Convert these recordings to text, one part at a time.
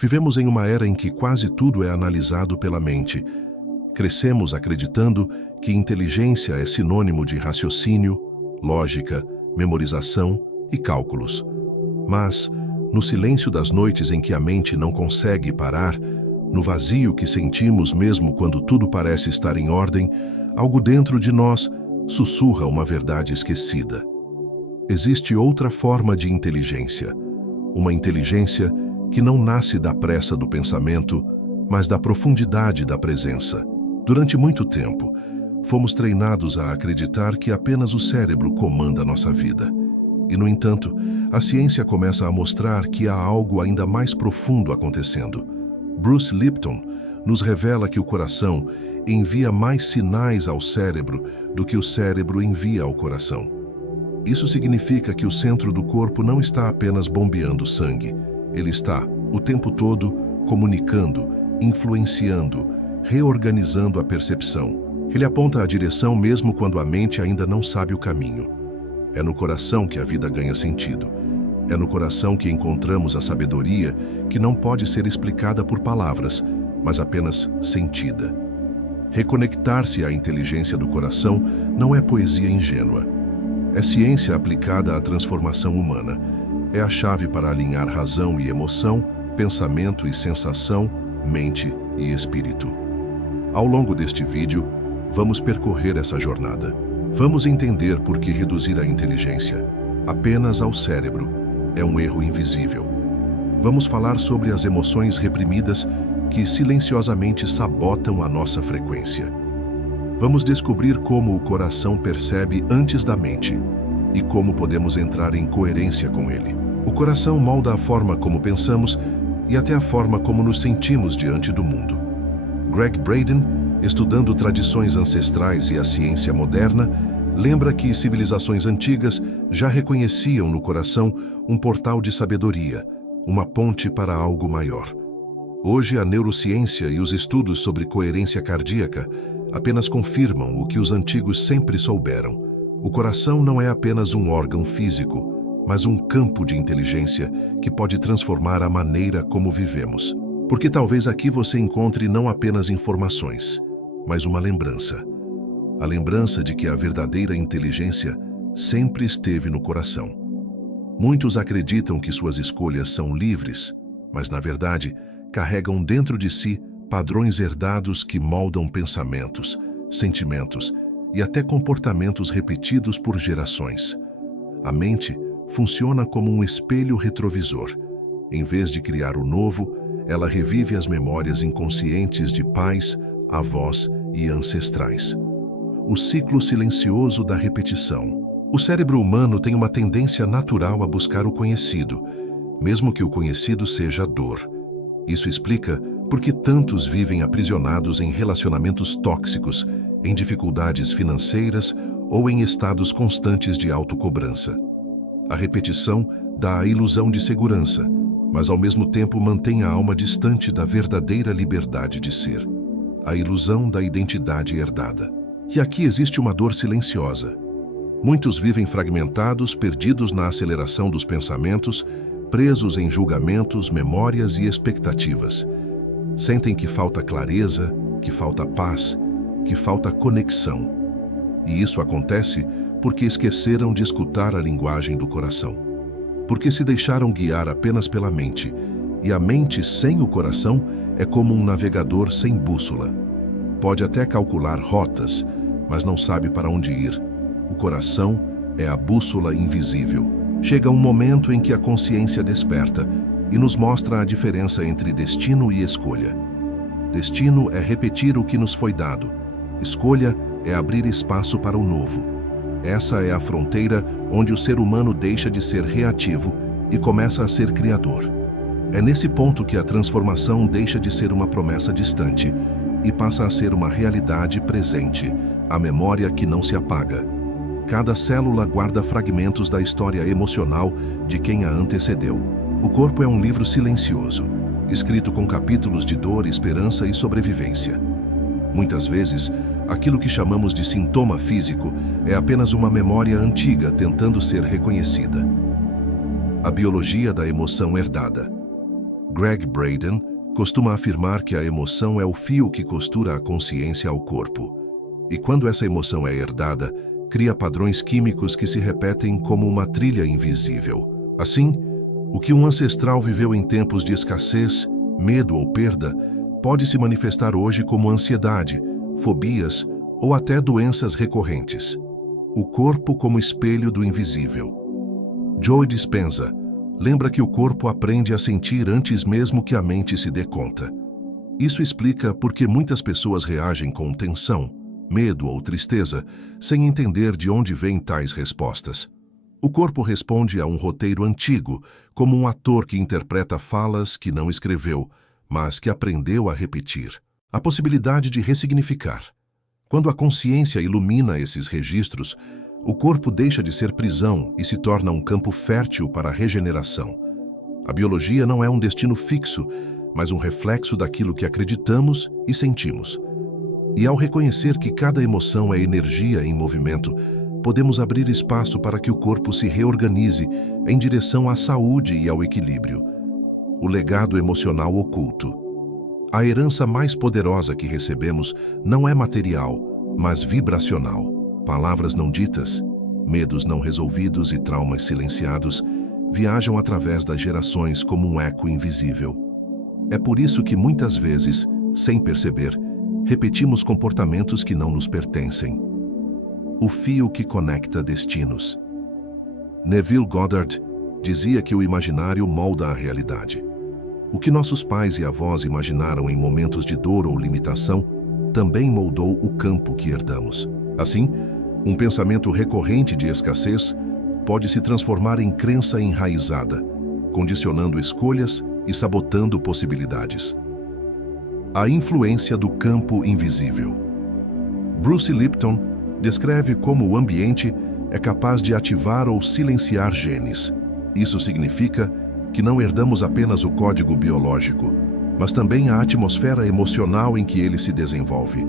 Vivemos em uma era em que quase tudo é analisado pela mente. Crescemos acreditando que inteligência é sinônimo de raciocínio, lógica, memorização e cálculos. Mas, no silêncio das noites em que a mente não consegue parar, no vazio que sentimos mesmo quando tudo parece estar em ordem, algo dentro de nós sussurra uma verdade esquecida. Existe outra forma de inteligência, uma inteligência que não nasce da pressa do pensamento, mas da profundidade da presença. Durante muito tempo, fomos treinados a acreditar que apenas o cérebro comanda nossa vida. E, no entanto, a ciência começa a mostrar que há algo ainda mais profundo acontecendo. Bruce Lipton nos revela que o coração envia mais sinais ao cérebro do que o cérebro envia ao coração. Isso significa que o centro do corpo não está apenas bombeando sangue. Ele está, o tempo todo, comunicando, influenciando, reorganizando a percepção. Ele aponta a direção mesmo quando a mente ainda não sabe o caminho. É no coração que a vida ganha sentido. É no coração que encontramos a sabedoria que não pode ser explicada por palavras, mas apenas sentida. Reconectar-se à inteligência do coração não é poesia ingênua. É ciência aplicada à transformação humana. É a chave para alinhar razão e emoção, pensamento e sensação, mente e espírito. Ao longo deste vídeo, vamos percorrer essa jornada. Vamos entender por que reduzir a inteligência apenas ao cérebro é um erro invisível. Vamos falar sobre as emoções reprimidas que silenciosamente sabotam a nossa frequência. Vamos descobrir como o coração percebe antes da mente e como podemos entrar em coerência com ele. O coração molda a forma como pensamos e até a forma como nos sentimos diante do mundo. Gregg Braden, estudando tradições ancestrais e a ciência moderna, lembra que civilizações antigas já reconheciam no coração um portal de sabedoria, uma ponte para algo maior. Hoje, a neurociência e os estudos sobre coerência cardíaca apenas confirmam o que os antigos sempre souberam. O coração não é apenas um órgão físico, mas um campo de inteligência que pode transformar a maneira como vivemos. Porque talvez aqui você encontre não apenas informações, mas uma lembrança. A lembrança de que a verdadeira inteligência sempre esteve no coração. Muitos acreditam que suas escolhas são livres, mas na verdade carregam dentro de si padrões herdados que moldam pensamentos, sentimentos e até comportamentos repetidos por gerações. A mente funciona como um espelho retrovisor. Em vez de criar o novo, ela revive as memórias inconscientes de pais, avós e ancestrais. O ciclo silencioso da repetição. O cérebro humano tem uma tendência natural a buscar o conhecido, mesmo que o conhecido seja dor. Isso explica por que tantos vivem aprisionados em relacionamentos tóxicos, em dificuldades financeiras ou em estados constantes de autocobrança. A repetição dá a ilusão de segurança, mas ao mesmo tempo mantém a alma distante da verdadeira liberdade de ser. A ilusão da identidade herdada. E aqui existe uma dor silenciosa. Muitos vivem fragmentados, perdidos na aceleração dos pensamentos, presos em julgamentos, memórias e expectativas. Sentem que falta clareza, que falta paz, que falta conexão. E isso acontece porque esqueceram de escutar a linguagem do coração. Porque se deixaram guiar apenas pela mente, e a mente sem o coração é como um navegador sem bússola. Pode até calcular rotas, mas não sabe para onde ir. O coração é a bússola invisível. Chega um momento em que a consciência desperta e nos mostra a diferença entre destino e escolha. Destino é repetir o que nos foi dado. Escolha é abrir espaço para o novo. Essa é a fronteira onde o ser humano deixa de ser reativo e começa a ser criador. É nesse ponto que a transformação deixa de ser uma promessa distante e passa a ser uma realidade presente, a memória que não se apaga. Cada célula guarda fragmentos da história emocional de quem a antecedeu. O corpo é um livro silencioso, escrito com capítulos de dor, esperança e sobrevivência. Muitas vezes, aquilo que chamamos de sintoma físico é apenas uma memória antiga tentando ser reconhecida. A biologia da emoção herdada. Greg Braden costuma afirmar que a emoção é o fio que costura a consciência ao corpo. E quando essa emoção é herdada, cria padrões químicos que se repetem como uma trilha invisível. Assim, o que um ancestral viveu em tempos de escassez, medo ou perda, pode se manifestar hoje como ansiedade, fobias ou até doenças recorrentes. O corpo como espelho do invisível. Joe Dispenza lembra que o corpo aprende a sentir antes mesmo que a mente se dê conta. Isso explica por que muitas pessoas reagem com tensão, medo ou tristeza, sem entender de onde vêm tais respostas. O corpo responde a um roteiro antigo, como um ator que interpreta falas que não escreveu, mas que aprendeu a repetir. A possibilidade de ressignificar. Quando a consciência ilumina esses registros, o corpo deixa de ser prisão e se torna um campo fértil para a regeneração. A biologia não é um destino fixo, mas um reflexo daquilo que acreditamos e sentimos. E ao reconhecer que cada emoção é energia em movimento, podemos abrir espaço para que o corpo se reorganize em direção à saúde e ao equilíbrio. O legado emocional oculto. A herança mais poderosa que recebemos não é material, mas vibracional. Palavras não ditas, medos não resolvidos e traumas silenciados viajam através das gerações como um eco invisível. É por isso que muitas vezes, sem perceber, repetimos comportamentos que não nos pertencem. O fio que conecta destinos. Neville Goddard dizia que o imaginário molda a realidade. O que nossos pais e avós imaginaram em momentos de dor ou limitação também moldou o campo que herdamos. Assim, um pensamento recorrente de escassez pode se transformar em crença enraizada, condicionando escolhas e sabotando possibilidades. A influência do campo invisível. Bruce Lipton descreve como o ambiente é capaz de ativar ou silenciar genes. Isso significa que não herdamos apenas o código biológico, mas também a atmosfera emocional em que ele se desenvolve.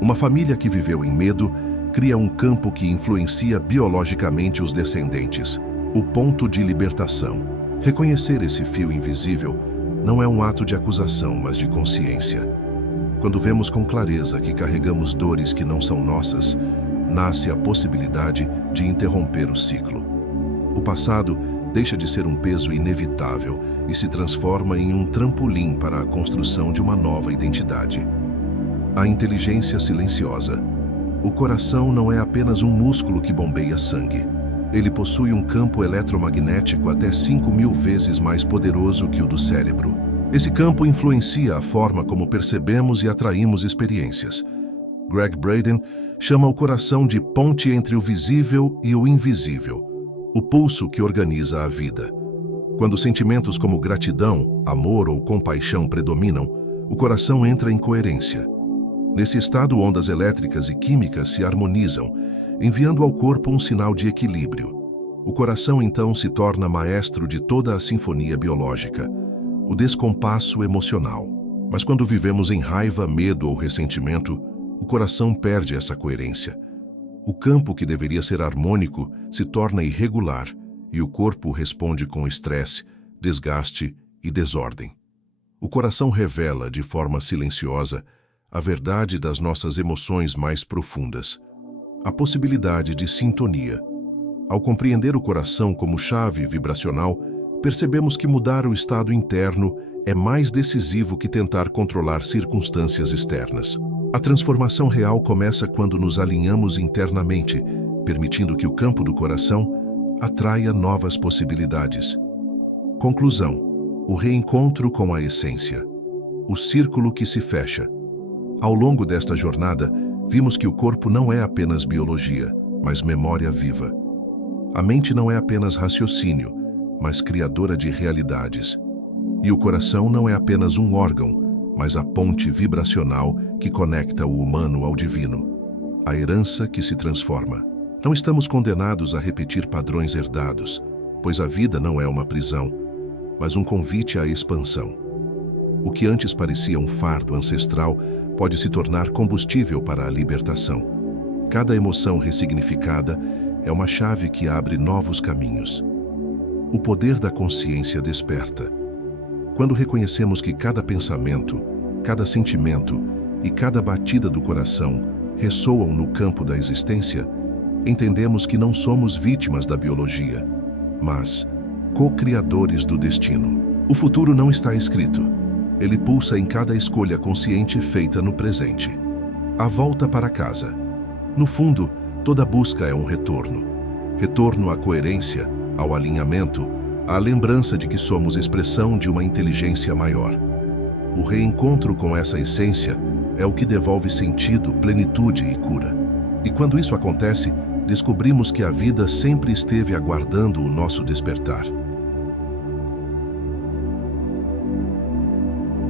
Uma família que viveu em medo cria um campo que influencia biologicamente os descendentes. O ponto de libertação. Reconhecer esse fio invisível não é um ato de acusação, mas de consciência. Quando vemos com clareza que carregamos dores que não são nossas, nasce a possibilidade de interromper o ciclo. O passado deixa de ser um peso inevitável e se transforma em um trampolim para a construção de uma nova identidade. A inteligência silenciosa. O coração não é apenas um músculo que bombeia sangue. Ele possui um campo eletromagnético até 5.000 vezes mais poderoso que o do cérebro. Esse campo influencia a forma como percebemos e atraímos experiências. Greg Braden chama o coração de ponte entre o visível e o invisível, o pulso que organiza a vida. Quando sentimentos como gratidão, amor ou compaixão predominam, o coração entra em coerência. Nesse estado, ondas elétricas e químicas se harmonizam, enviando ao corpo um sinal de equilíbrio. O coração então se torna maestro de toda a sinfonia biológica, o descompasso emocional. Mas quando vivemos em raiva, medo ou ressentimento, o coração perde essa coerência. O campo que deveria ser harmônico se torna irregular e o corpo responde com estresse, desgaste e desordem. O coração revela, de forma silenciosa, a verdade das nossas emoções mais profundas, a possibilidade de sintonia. Ao compreender o coração como chave vibracional, percebemos que mudar o estado interno é mais decisivo que tentar controlar circunstâncias externas. A transformação real começa quando nos alinhamos internamente, permitindo que o campo do coração atraia novas possibilidades. Conclusão: o reencontro com a essência. O círculo que se fecha. Ao longo desta jornada, vimos que o corpo não é apenas biologia, mas memória viva. A mente não é apenas raciocínio, mas criadora de realidades. E o coração não é apenas um órgão, mas a ponte vibracional que conecta o humano ao divino. A herança que se transforma. Não estamos condenados a repetir padrões herdados, pois a vida não é uma prisão, mas um convite à expansão. O que antes parecia um fardo ancestral pode se tornar combustível para a libertação. Cada emoção ressignificada é uma chave que abre novos caminhos. O poder da consciência desperta. Quando reconhecemos que cada pensamento, cada sentimento e cada batida do coração ressoam no campo da existência, entendemos que não somos vítimas da biologia, mas co-criadores do destino. O futuro não está escrito. Ele pulsa em cada escolha consciente feita no presente. A volta para casa. No fundo, toda busca é um retorno. Retorno à coerência, ao alinhamento, à lembrança de que somos expressão de uma inteligência maior. O reencontro com essa essência é o que devolve sentido, plenitude e cura. E quando isso acontece, descobrimos que a vida sempre esteve aguardando o nosso despertar.